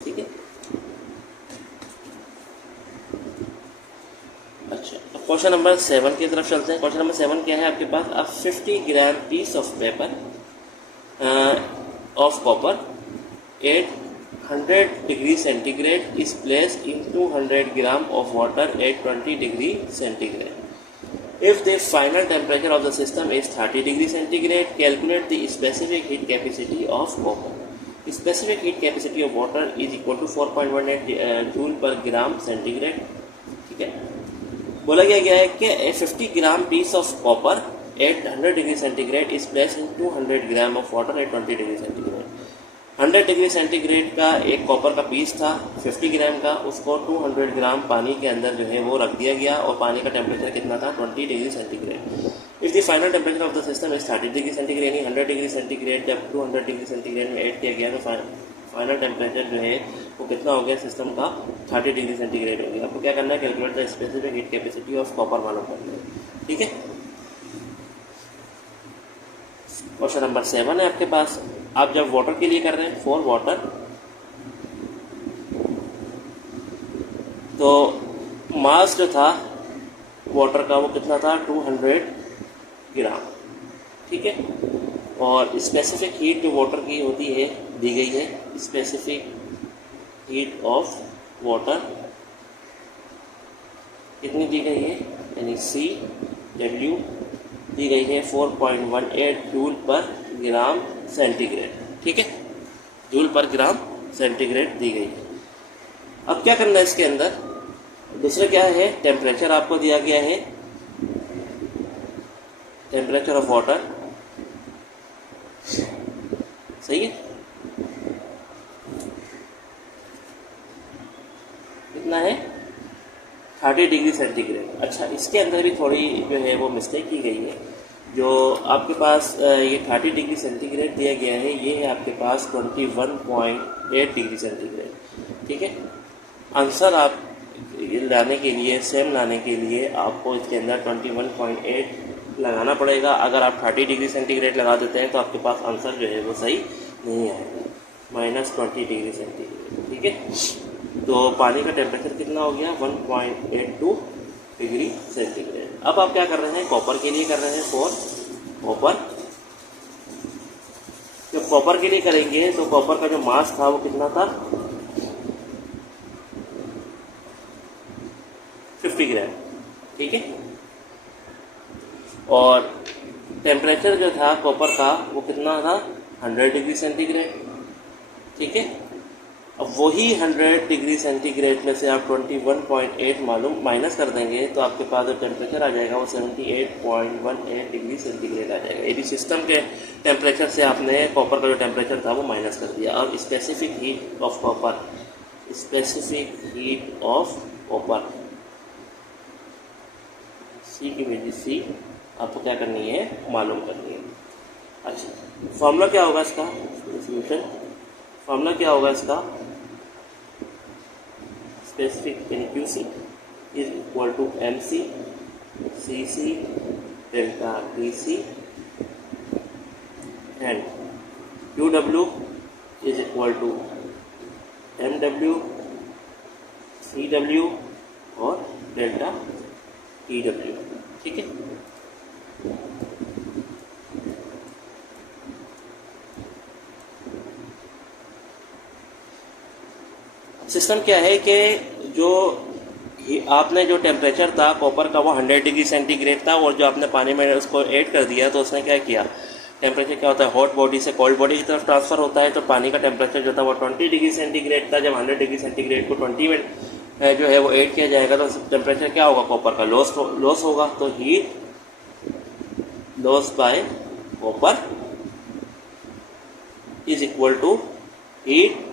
ठीक है। अच्छा, अब क्वेश्चन नंबर 7 की तरफ चलते हैं। क्वेश्चन नंबर 7 क्या है आपके पास? A 50 gram piece of paper of copper at 100 degree centigrade is placed in 200 gram of water at 20 degree centigrade. If the final temperature of the system is 30 degree centigrade, calculate the specific heat capacity of copper. Specific heat capacity of water is equal to 4.18 joule per gram centigrade. ठीक है, बोला गया है कि 50 gram piece of copper at 100 degree centigrade is place in 200 gram of water at 20 degree centigrade. 100 degree centigrade का एक copper का piece था 50 ग्राम का, उसको 200 ग्राम पानी के अंदर जो है वो रख दिया गया और पानी का टेम्परेचर कितना था? 20 degree centigrade. If the final temperature of the system is 30 degree centigrade, यानी 100 डिग्री सेंटीग्रेड जब 200 डिग्री सेंटीग्रेड में ऐड किया गया तो फाइनल टेम्परेचर जो है वो कितना हो गया सिस्टम का? 30 डिग्री सेंटीग्रेड हो गया. आपको क्या करना है? Calculate the specific heat capacity of copper मालूम करना है. ठीक है, क्वेश्चन नंबर 7 है आपके पास. आप जब वाटर के लिए कर रहे हैं, फॉर वाटर, तो मास जो था वाटर का वो कितना था? 200 ग्राम. ठीक है, और स्पेसिफिक हीट जो वाटर की होती है दी गई है. स्पेसिफिक हीट ऑफ वाटर कितनी दी गई है? यानी CW दी गई है 4.18 जूल पर ग्राम सेंटीग्रेड. ठीक है, जूल पर ग्राम सेंटीग्रेड दी गई है. अब क्या करना है इसके अंदर? दूसरा क्या है? टेम्परेचर आपको दिया गया है, टेम्परेचर ऑफ वाटर. सही है, कितना है? 30 डिग्री सेंटीग्रेड. अच्छा, इसके अंदर भी थोड़ी जो है वो मिस्टेक की गई है. जो आपके पास ये 30 डिग्री सेंटीग्रेड दिया गया है, ये है आपके पास 21.8 डिग्री सेंटीग्रेड. ठीक है, आंसर आप लाने के लिए, सेम लाने के लिए आपको इसके अंदर 21.8 लगाना पड़ेगा. अगर आप 30 डिग्री सेंटीग्रेड लगा देते हैं तो आपके पास आंसर जो है वो सही नहीं आएगा, -20 डिग्री सेंटीग्रेड. ठीक है, तो पानी का टेम्परेचर कितना हो गया? 1.82 डिग्री सेंटीग्रेड. अब आप क्या कर रहे हैं? कॉपर के लिए कर रहे हैं. फॉर कॉपर, जब कॉपर के लिए करेंगे तो कॉपर का जो मास था वो कितना था? 50 ग्राम. ठीक है, और टेम्परेचर जो था कॉपर का वो कितना था? 100 डिग्री सेंटीग्रेड. ठीक है, अब वही 100 डिग्री सेंटीग्रेड में से आप 21.8 माइनस कर देंगे तो आपके पास जो टेम्परेचर आ जाएगा वो 78.18 डिग्री सेंटीग्रेड आ जाएगा. यदि सिस्टम के टेम्परेचर से आपने कॉपर का जो टेम्परेचर था वो माइनस कर दिया. और specific heat of copper, specific heat of copper, C की वैल्यू सी आपको क्या करनी है? मालूम करनी है. अच्छा, फॉर्मूला क्या होगा इसका? सोल्यूशन फॉर्मूला क्या होगा इसका? स्पेसिफिक यानी QC is equal to MC CC delta DC and QW is equal to MW CW और डेल्टा EW. ठीक है, सिस्टम क्या है कि जो आपने जो टेम्परेचर था कॉपर का वो 100 डिग्री सेंटीग्रेड था, और जो आपने पानी में उसको ऐड कर दिया तो उसने क्या किया? टेम्परेचर क्या होता है? हॉट बॉडी से कोल्ड बॉडी की तरफ ट्रांसफ़र होता है. तो पानी का टेम्परेचर जो था वो 20 डिग्री सेंटीग्रेड था. जब 100 डिग्री सेंटीग्रेड को 20 में जो है वो ऐड किया जाएगा तो टेम्परेचर क्या होगा? कॉपर का लॉस होगा. तो heat loss by copper is equal to heat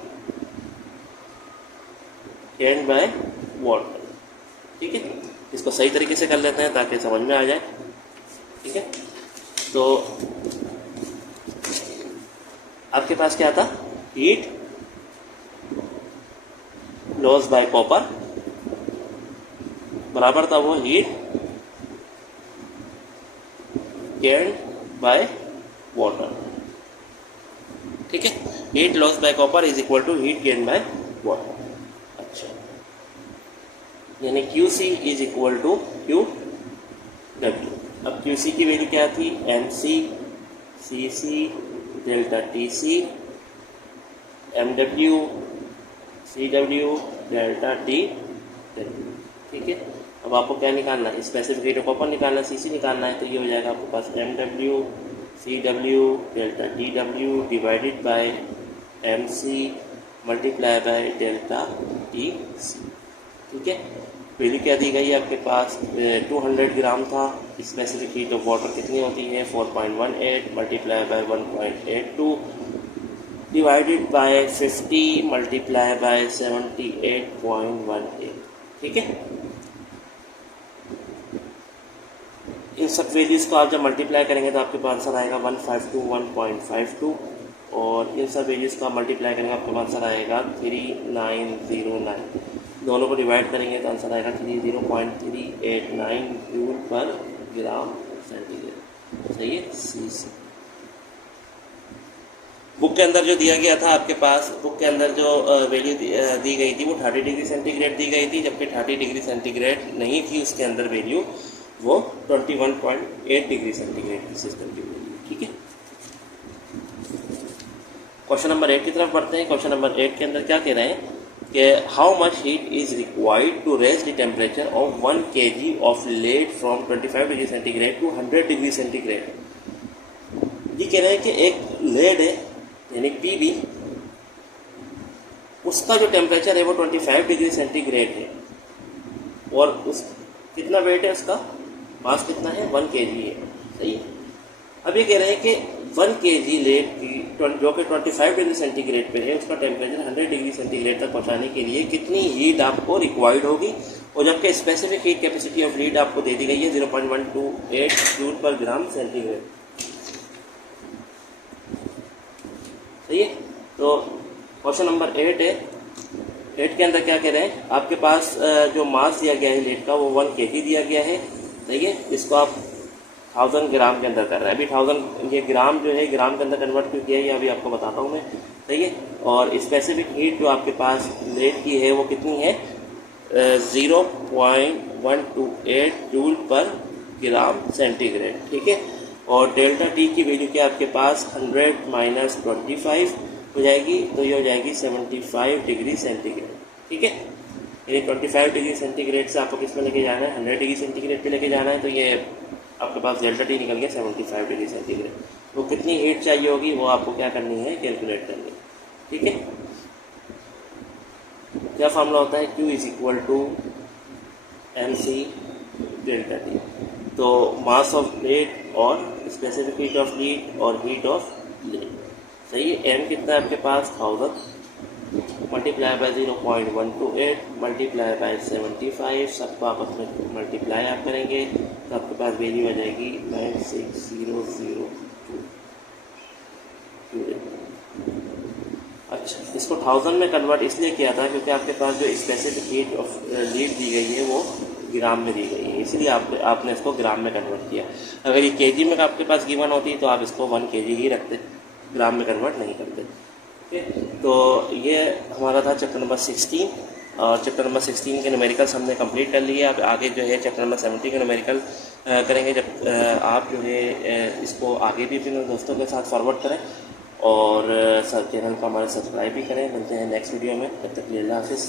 gained by water. ठीक है, इसको सही तरीके से कर लेते हैं ताकि समझ में आ जाए. ठीक है, तो आपके पास क्या था? हीट लॉस बाय कॉपर बराबर था वो हीट गेन्ड बाय वाटर. ठीक है, heat loss by copper is equal to heat gain by water. अच्छा, यानी QC is equal to QW। अब QC की वैल्यू क्या थी, MC CC delta TC MW CW delta TW। ठीक है, अब आपको क्या निकालना है, स्पेसिफिक हीट ऑफ कॉपर निकालना है, CC निकालना है, तो ये हो जाएगा आपके पास MW CW delta TW divided by MC multiply by delta TC। ठीक है, वैल्यू क्या दी गई है आपके पास, 200 ग्राम था, स्पेसिफिक हीट ऑफ वाटर कितनी होती है 4.18 multiply by 1.82 divided by 50 multiply by 78.18। ठीक है, इन सब वैल्यूज़ को आप जब मल्टीप्लाई करेंगे तो आपके पास आंसर आएगा 152 और इन सब वैल्यूज़ का मल्टीप्लाई करेंगे आपके पास आंसर आएगा 3909। दोनों को डिवाइड करेंगे तो आंसर आएगा 30.389 जूल पर ग्राम सेंटीग्रेड। सही है, CC। बुक के अंदर जो दिया गया था आपके पास, बुक के अंदर जो वैल्यू दी गई थी वो 30 डिग्री सेंटीग्रेड दी गई थी, जबकि 30 डिग्री सेंटीग्रेड नहीं थी उसके अंदर वैल्यू, वो 21.8 डिग्री सेंटीग्रेड की सिस्टम की वैल्यू। ठीक है, क्वेश्चन नंबर 8 की तरफ बढ़ते हैं। क्वेश्चन नंबर 8 के अंदर क्या कह रहे हैं कि how much heat is required to raise the temperature of 1 kg of lead from 25 degree centigrade to 100 degree centigrade. ये कह रहे हैं कि एक लेड है यानी PB, उसका जो टेम्परेचर है वो 25 डिग्री सेंटीग्रेड है और उस कितना वेट है, उसका मास कितना है, 1 kg है। सही है, अब ये कह रहे हैं कि 1 kg लेड की जो कि 25 डिग्री सेंटीग्रेड पे है, उसका टेम्परेचर 100 डिग्री सेंटीग्रेड तक पहुंचाने के लिए कितनी हीट आपको रिक्वायर्ड होगी, और जबकि specific heat capacity of lead आपको दे दी गई है 0.128 जूल पर ग्राम सेंटीग्रेड। सही है, तो क्वेश्चन नंबर 8 है। 8 के अंदर क्या कह रहे हैं, आपके पास जो मास दिया गया है लेड का वो 1 kg दिया गया है। सही है, इसको आप 1000 ग्राम के अंदर कर रहा है। अभी 1000 ये ग्राम जो है ग्राम के अंदर कन्वर्ट क्यों किया है ये अभी आपको बताता हूँ मैं। सही है, और स्पेसिफिक हीट जो आपके पास लेड की है वो कितनी है, 0.128 जूल पर ग्राम सेंटीग्रेड। ठीक है, और डेल्टा T की वैल्यू क्या आपके पास 100 - 25 हो जाएगी, तो ये हो जाएगी 75 डिग्री सेंटीग्रेड। ठीक है, यानी 25 डिग्री सेंटीग्रेड से आपको किस में लेके जाना है, 100 डिग्री सेंटीग्रेड पे लेके जाना है, तो ये आपके पास डेल्टा T निकल गया 75 डिग्री सेंटीग्रेड। तो कितनी हीट चाहिए होगी वो आपको क्या करनी है, कैलकुलेट करनी है। ठीक है, क्या फॉर्मूला होता है, Q = MC डेल्टा T। तो मास ऑफ लेड और स्पेसिफिक हीट ऑफ लीड और हीट ऑफ लेड। सही है, M कितना है आपके पास 1000 मल्टीप्लाई बाय 0.128 मल्टीप्लाई बाय 75, सबको आपस में मल्टीप्लाई आप करेंगे तो आपके पास वैल्यू आ जाएगी 96002। अच्छा, इसको 1000 में कन्वर्ट इसलिए किया था क्योंकि आपके पास जो स्पेसिफिक हीट ऑफ लीड दी गई है वो ग्राम में दी गई है, इसलिए आपने इसको ग्राम में कन्वर्ट किया। अगर ये kg में आपके पास गिवन होती तो आप इसको 1 kg ही रखते, ग्राम में कन्वर्ट नहीं करते। ठीक है, तो ये हमारा था चैप्टर नंबर 16 और चैप्टर नंबर 16 के न्यूमेरिकल्स हमने कंप्लीट कर लिए। अब आगे जो है चैप्टर नंबर 17 के न्यूमेरिकल करेंगे। जब आप जो है इसको आगे भी अपने दोस्तों के साथ फॉरवर्ड करें और चैनल को हमारे सब्सक्राइब भी करें। मिलते हैं नेक्स्ट वीडियो में, तब तक के लिए अल्लाह हाफिज़।